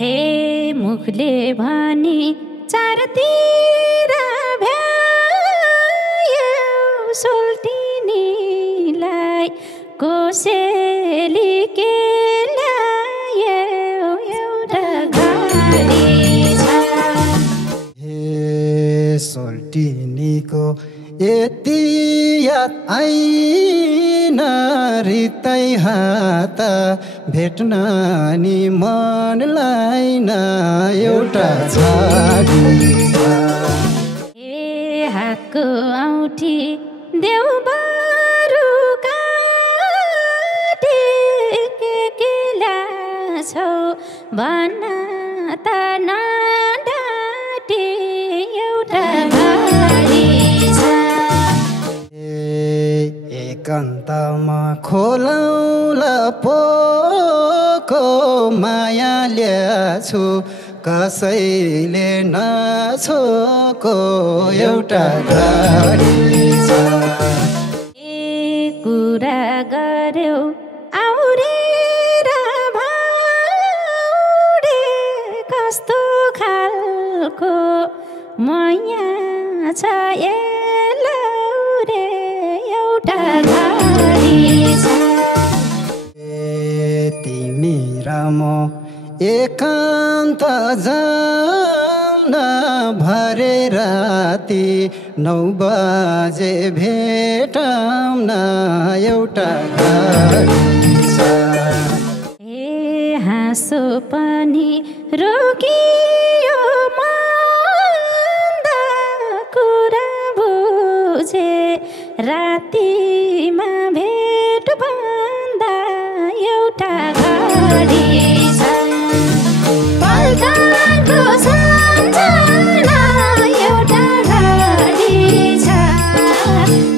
हे मुखले भनी चारतिर भ्यायो सोल्टिनीलाई कोसेली के ल्यायो एउटा घडी छ। हे सोल्टिनीको यति याद आइन रितै हात भेट्न नि मनलाई न एउटा छाडी छ। हे हातको औँठी देऊ बरु काटे के ल्याछौ भन्न त नडाटे एउटा घडी छ। एकान्तमा खोलौला पोको माया ल्याछु कसैले नछोको एउटा घडी छ। ए कुरा गर्यौ आउरेर भाउडे कस्तो खालको माया छ एलौरे एउटा घडी छ। तिमी र म एकान्त जान भरे राति 9 बजे भेटौँ न एउटा घडी छ। ए हाँसो पनि रोकियो मन्द कुरा बुझे रातिमा भेट भन्दा एउटा घडी छ। पल्टनको सम्झना एउटा घडी छ।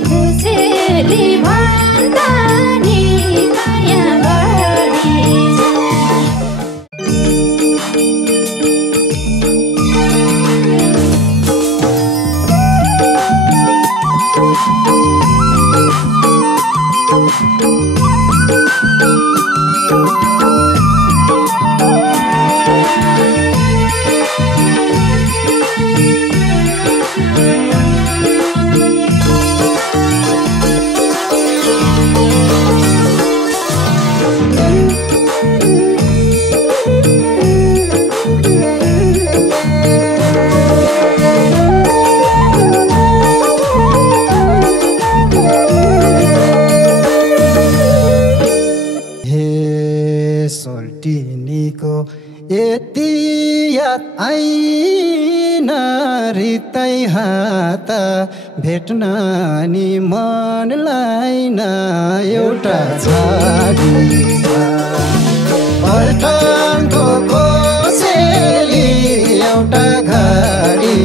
खुसेली भन्दा नि माया बढी छ। सोल्टिनीको यति याद आइन रितै हात भेट्न नि मनलाई न एउटा छाडी छ। पल्टनको कोसेली एउटा घडी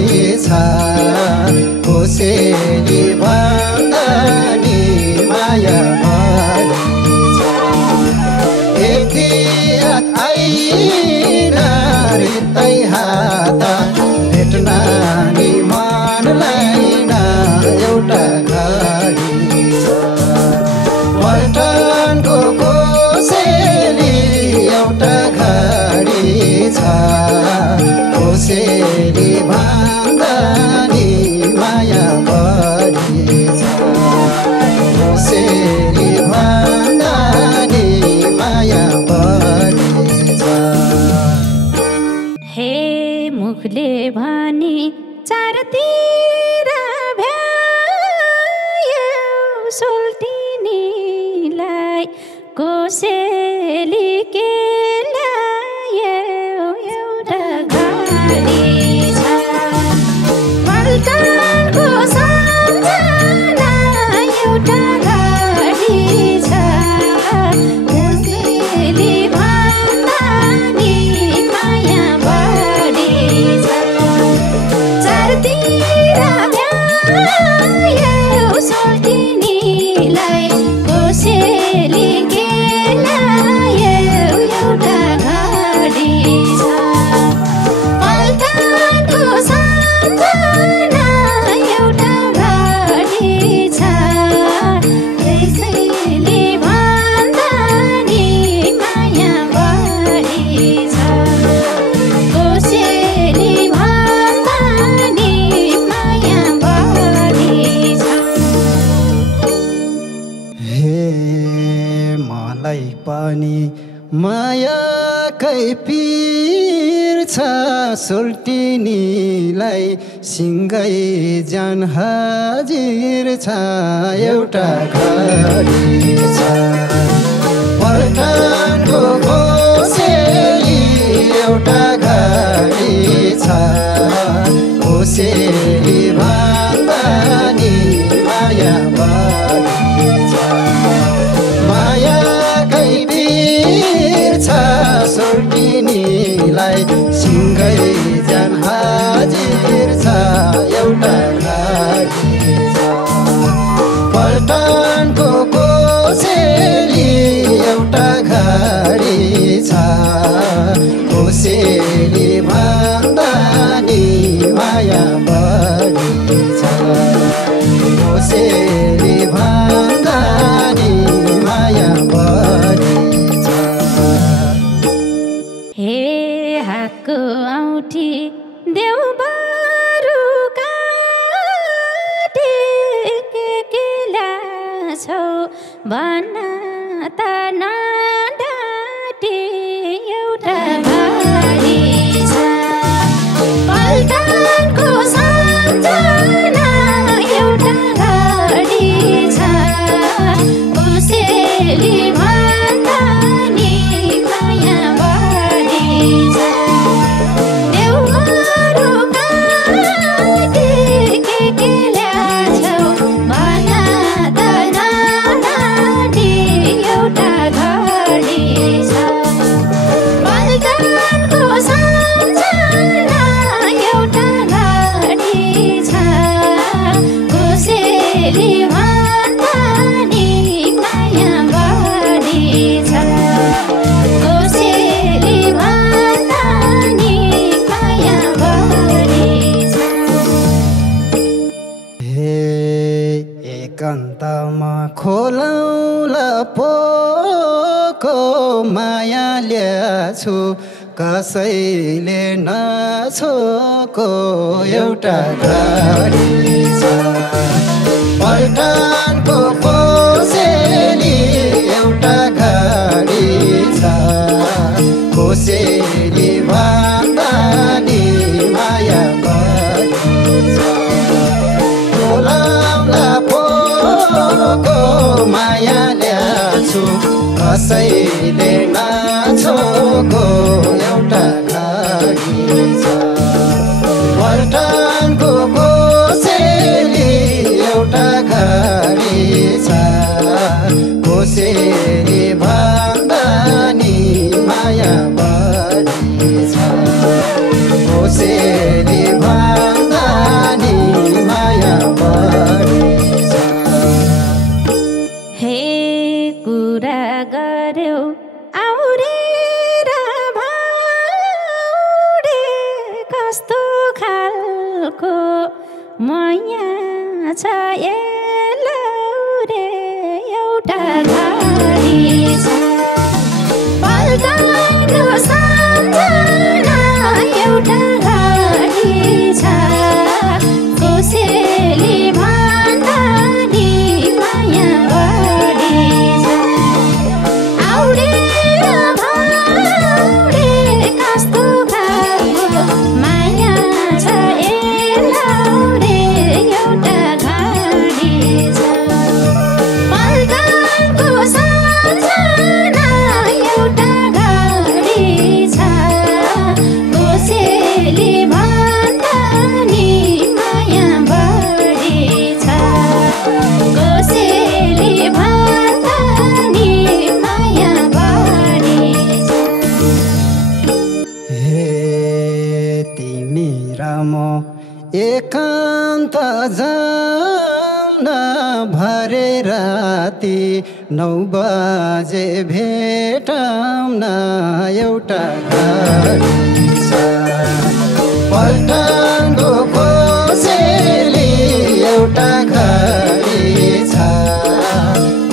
छ। कोसेली भन्दा नि माया बढी छ। यति याद आइन रितै हात भेट्न नि मनलाई न एउटा घडी छ। पल्टनको कोसेली एउटा घडी छ। कोसेली भन्दा नि माया बढी छ। कोसेली भन्दा नि माया बढी छ। हे मुखले भनी चारतिर भ्यायो सोल्टिनीलाई कोसेली के ल्यायो एउटा घडी छ। पल्टनको सम्झना एउटा घडी छ। कोसेली भन्दा नि माया बढी छ। चारतिर भ्यायो सोल्टिनीलाई कोसेली के ल्यायो एउटा घडी छ। पल्टनको मायाकै पीर छ सुल्टिनीलाई सिंगै जान हाजिर छ एउटा घडी छ पल्टनको कोसेली एउटा घडी छ कोसेली भन्दा नि माया बढी छ मायाकै पीर छ सुल्टिनीलाई सिंगै जान हाजिर छ एउटा घडी छ पल्टनको कोसेली एउटा घडी छ कोसेली भन्दा नि माया बढी छ कोसेली भन्दा नि माया बढी छ हे हातको औँठी देऊ बरु काटे के ल्याछौ भन्न त नडाटे एउटा घडी छ पल्टनको सम्झना एउटा घडी छ कोसेली भन्दा नि माया बढी छ देऊ बरु काटे के ल्याछौ भन्न त नडाटे एउटा घडी छ पल्टनको सम्झना एउटा घडी छ कोसेली भन्दा नि माया बढी छ कोसेली भन्दा नि माया बढी छ हे एकान्तमा खोलौला पोको माया ल्याछु कसैले नछोको एउटा घडी छ पल्टनको कोसेली एउटा घडी छ कोसेली भन्दा नि माया बढी छ खोलौला पोको माया ल्याछु कसैले नछोको एउटा घडी छ पल्टनको कोसेली एउटा घडी छ कोसेली भन्दा नि माया बढी छ कोसेली भन्दा नि माया बढी छ हे कुरा गर्यौ आउरेर भाउडे कस्तो खालको माया छ एलौरे एउटा घडी छ पल्टनको सम्झना एउटा घडी छ कोसेली भन्दा नि माया बढी छ आउरेर भाउडे कस्तो खालको माया छ एलौरे एउटा घडी छ पल्टनको सम्झना एउटा घडी छ कोसेली भन्दा नि माया बढी छ कोसेली भन्दा नि माया बढी छ हे तिमी र म एकान्त जाउन भरे राति 9 बजे भेटौँ न एउटा घडी छ पल्टनको कोसेली एउटा घडी छ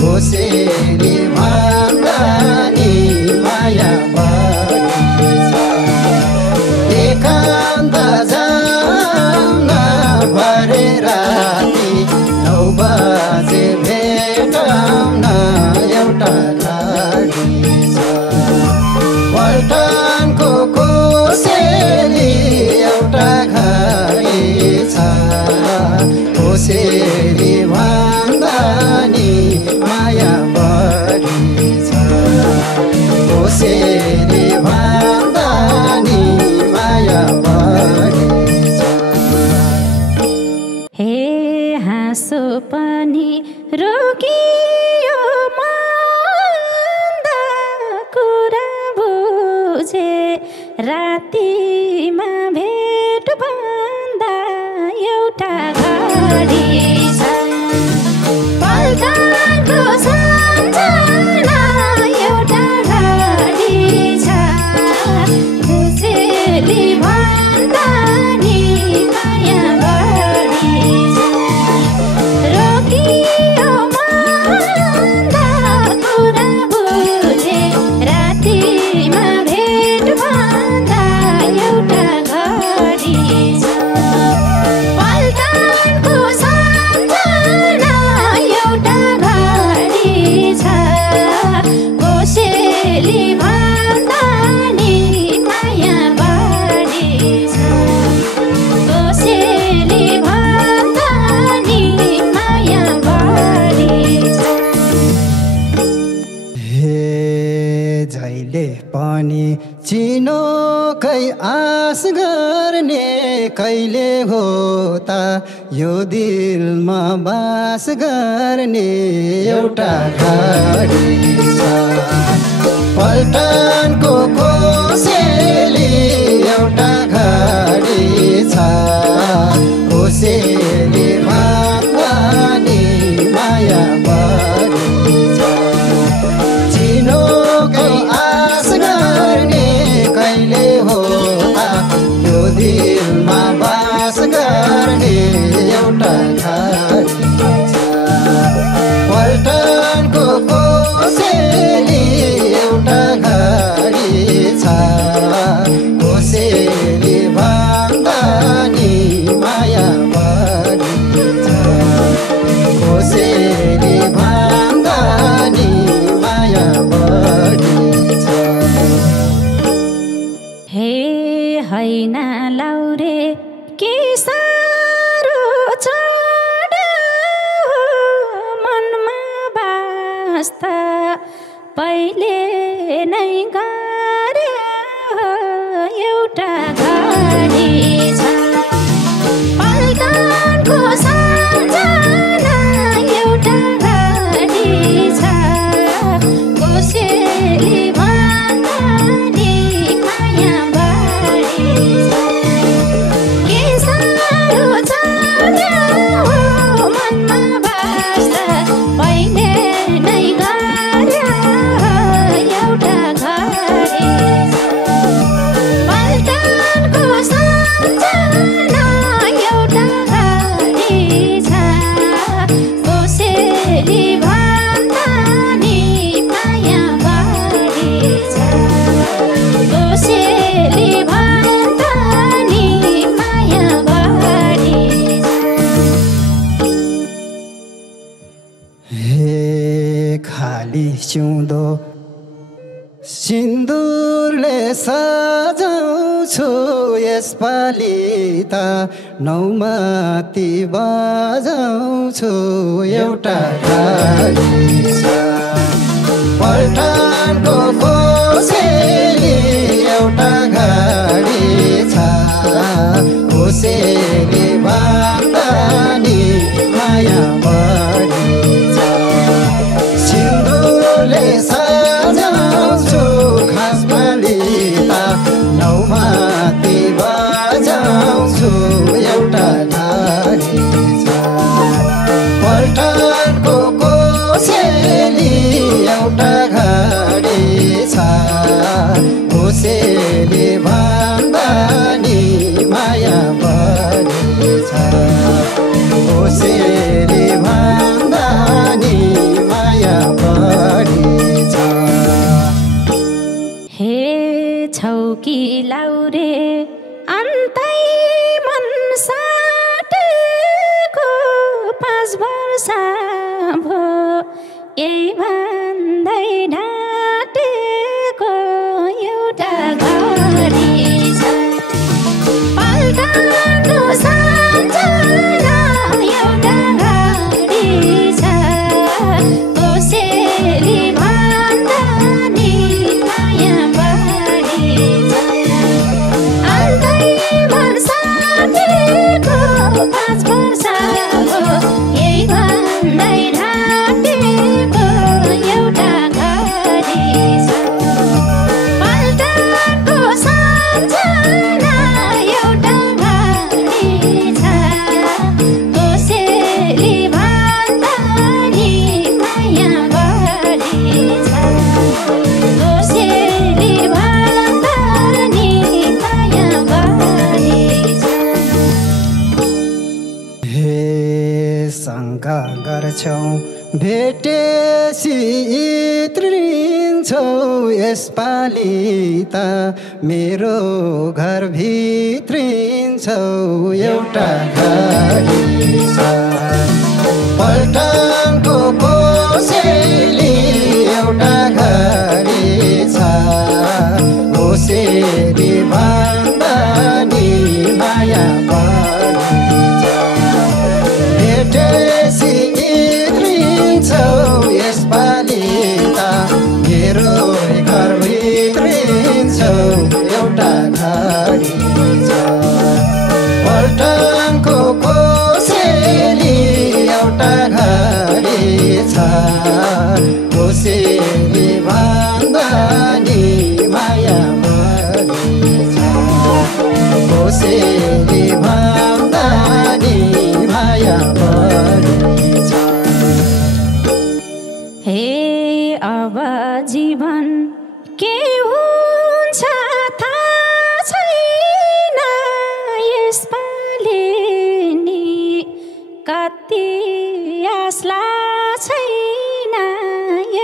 कोसेली भन्दा नि माया बढी छ एकान्त जाउन भरे राति 9 बजे भेटौँ न एउटा घडी छ रातिमा भेट भन्दा एउटा घडी छ पल्टनको सम्झना एउटा घडी छ खुसेली भन्दा नि माया बढी छ रोकियो भन्दा कुरा बुझे रातिमा भेट भन्दा एउटा घडी छ पल्टनको सम्झना एउटा घडी छ कोसेली भन्दा नि माया बढी छ कोसेली भन्दा नि माया बढी छ हे जहिले पनि चिनोकै आस गर्ने कहिले हो त यो दिलमा बास गर्ने एउटा घडी छ पल्टनको कोसेली एउटा घडी छ कोसेली भन्दा नि माया बढी छ चिनोकै आस गर्ने कहिले हो त यो दिलमा बास गर्ने एउटा घडी छ पल्टनको कोसेली एउटा घडी छ कोसेली भन्दा नि माया बढी छ कोसेली भन्दा नि माया बढी छ हे हैन लाउरे के सारो चढ्यो मनमा बास्ता पहिले नै गर्यो एउटा घडी छ पल्टनको सम्झना एउटा घडी छ कोसेली भन्दा नि माया बढी छ के सारो चढ्यो मनमा बास्ता पहिले नै गर्यो एउटा घडी छ पल्टनको सम्झना एउटा घडी छ कोसेली भन्दा नि माया बढी छ कोसेली भन्दा नि माया बढी छ हे खाली सिउँदो सिन्दुरले सजाउँछु यसपालि त नौमाती बजाउँछु एउटा घडी छ पल्टनको कोसेली एउटा घडी छ कोसेली भन्दा नि माया बढी छ सिन्दुरले सजाउँछु खासपालि त नौमाती बजाउँछु एउटा घडी छ पल्टनको कोसेली एउटा घडी छ कोसेली भन्दा नि माया बढी छ कोसेली भन्दा नि माया बढी छ हे छौकी लाउरे अन्तै मन साटेको 5 वर्ष भो यही भन्दै ढाटेको एउटा घडी छ पल्टनको सम्झना एउटा घडी छ कोसेली भन्दा नि माया बढी छ अन्तै मन साटेको 5 वर्ष हो यही भन्दै ढाटेको एउटा घडी छ पल्टनको सम्झना गर्छौ भेटेसी त्रिन्छौ यसपालि त मेरो घर भित्रिन्छौ एउटा घडी छ पल्टनको कोसेली एउटा घडी छ कोसेली भन्दा नि माया बढी छ भेटेसी इत्रिन्छौ यसपालि त मेरो घर भित्रिन्छौ एउटा घडी छ पल्टनको कोसेली एउटा घडी छ कोसेली भन्दा नि माया बढी छ कोसेली भन्दा नि माया बढी छ हे अब जीवन के हुन्छ थाहा छैन यसपालि नि कति आसला छैन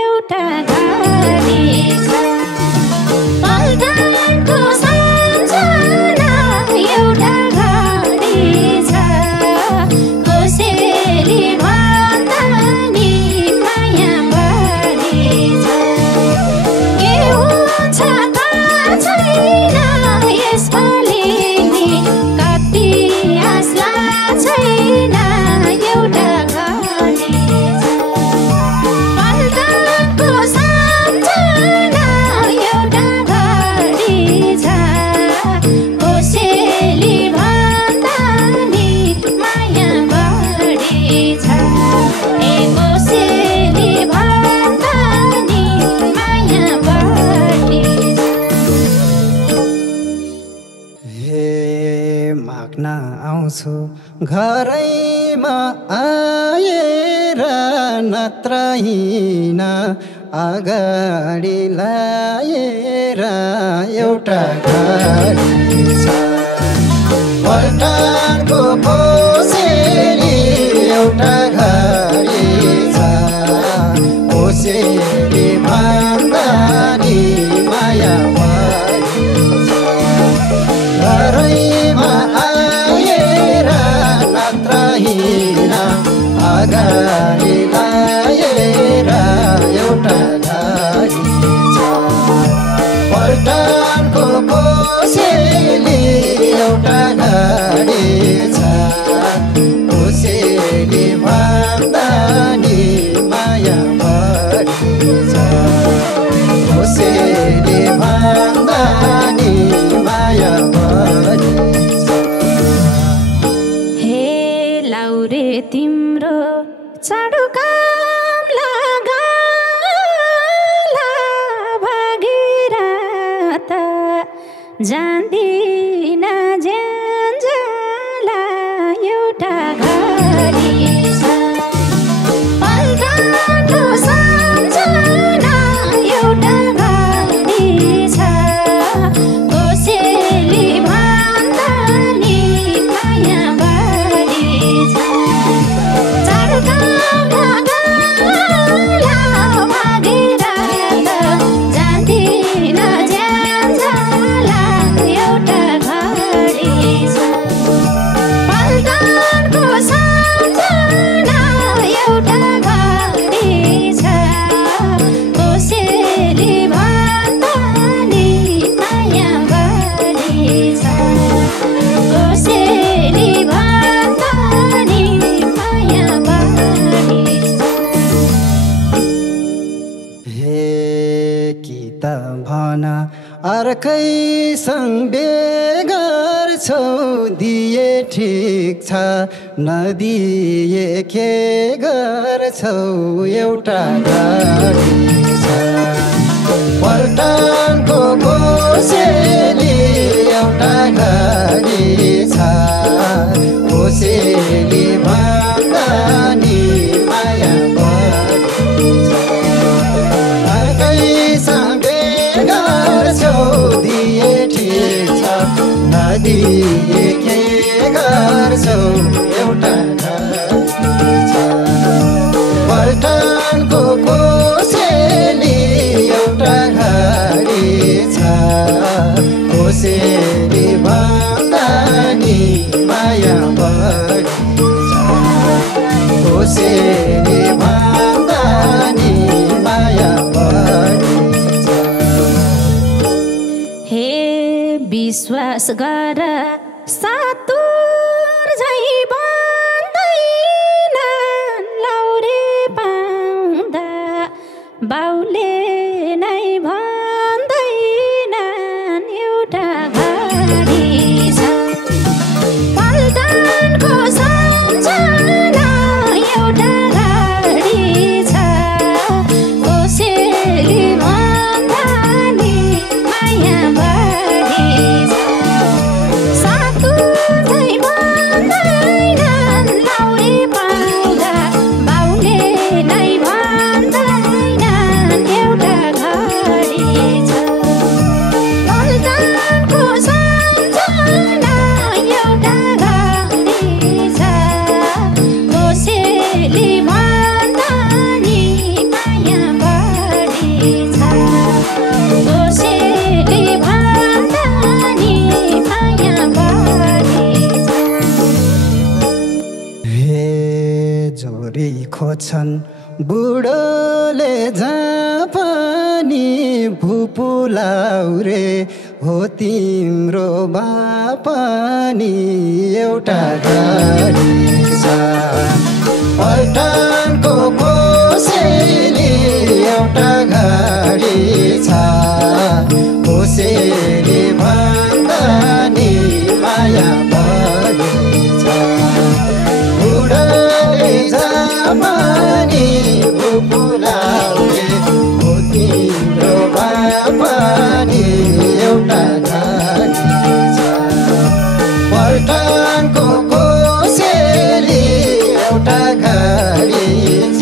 एउटा घडी छ पल्टनको सम्झना एउटा घडी छ कोसेली भन्दा नि माया बढी छ के हुन्छ थाहा छैन यसपालि नि कति आसला छैन एउटा घडी छ पल्टनको सम्झना एउटा घडी छ कोसेली भन्दा नि माया बढी छ ए कोसेली भन्दा नि माया बढी छ हे माग्न आउँछु घरैमा आएर नत्र हिँड अगाडि लाएर एउटा घडी छ पल्टनको कोसेली एउटा घडी छ कोसेली भन्दा नि माया बढी छ घरैमा आएर नत्र हिँड अगाडि लाएर एउटा घडी छ पल्टनको कोसेली एउटा घडी छ कोसेली भन्दा नि माया बढी छ कोसेली भन्दा नि माया बढी छ हे लाउरे तिम्रो चाँडो काम लगाला भागेर त जान्दिन ज्यान जाला एउटा घडी छ पल्टनको सम्झना एउटा घडी छ कोसेली भन्दा नि माया बढी छ चाँडो काम लगाला भागेर त जान्दिन ज्यान जाला एउटा घडी छ पल्टनको सम्झना एउटा घडी छ कोसेली भन्दा नि माया बढी छ कोसेली भन्दा नि माया बढी छ हे कि त भन अर्कैसँग बेगर्छौ दिए ठिक छ नदिए के गर्छौ एउटा घडी छ पल्टनको कोसेली एउटा घडी छ कोसेली भन्दा नि माया बढी छ अर्कैसँग गर्छौ दिए ठिक छ नदिए के गर्छौ एउटा घडी छ कोसेली भन्दा नि माया बढी छ। हे विश्वास गर सातुर झै बन्दैन लौरे पाउँदा बाउले नै भन्दैन एउटा घडी छ। पल्टनको सम्झना एउटा घडी छ। कोसेली भन्दा नि माया बढी छ। सातुर झै बन्दैन लौरे पाउँदा बाउले नै भन्दैन एउटा घडी छ। पल्टनको सम्झना एउटा घडी छ। कोसेली भन्दा नि माया बढी छ। कोसेली भन्दा नि माया बढी छ। हे जोरी खोज्छन् बुढोले जहाँ पनि भुपुलाउरे हो तिम्रो बापनी एउटा घडी छ। पल्टनको कोसेली एउटा घडी छ। कोसेली भन्दा नि माया बढी छ। बुढोले जहाँ पनि भुपुलाउरे हो तिम्रो बापनी एउटा घडी छ। पल्टनको कोसेली एउटा घडी छ।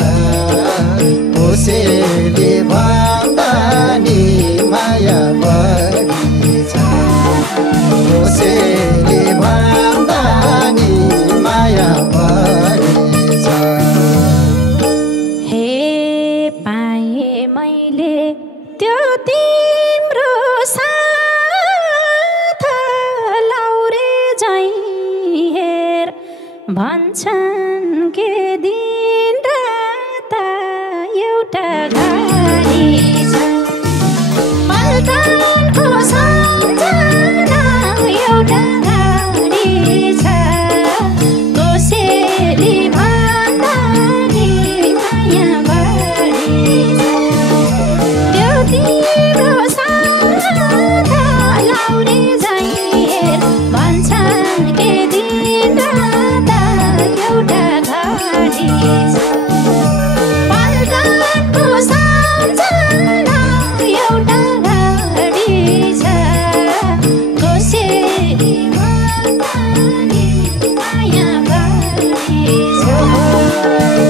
कोसेली भन्दा नि माया बढी छ। कोसेली भन्दा नि माया बढी छ। हे पाएँ मैले त्यो तिम्रो साथ लौरे झै हेर भन्छन् के दिन रात एउटा घडी छ। पल्टनको सम्झना एउटा घडी छ। कोसेली भन्दा नि माया बढी छ। त्यो तिम्रो साथ लौरे झै हेर भन्छन् के दिन रात एउटा घडी छ। पल्टनको सम्झना एउटा घडी छ। कोसेली भन्दा नि माया बढी छ।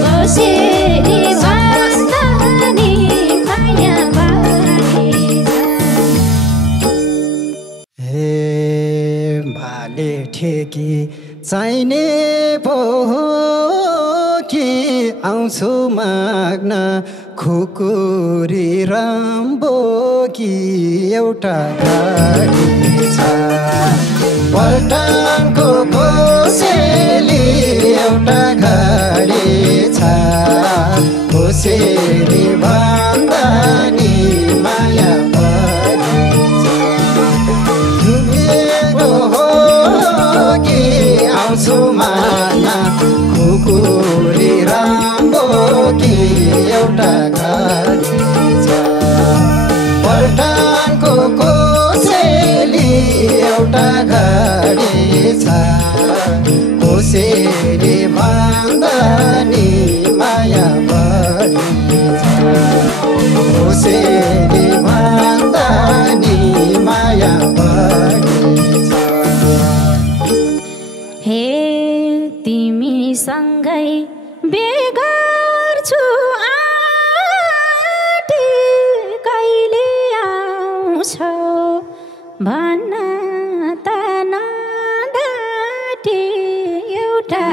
कोसेली भन्दा नि माया बढी छ। हे भाले ठेकी चाहिने पो हो कि आउँछु माग्न खुकुरी राम्बो कि एउटा घडी छ। पल्टनको कोसेली एउटा घडी छ। कोसेली भन्दा नि माया बढी छ। तिम्रो हो कि आउँछु माग्न खुकुरी राम्बो कि एउटा घडी छ। पल्टनको कोसेली एउटा घडी छ। कोसेली भन्दा नि माया बढी छ। कोसेली भन्दा नि माया बढी छ। हे तिमीसँगै बेगर्छु आँटी कहिले आउँछौ भन्न त नडाटी एउटा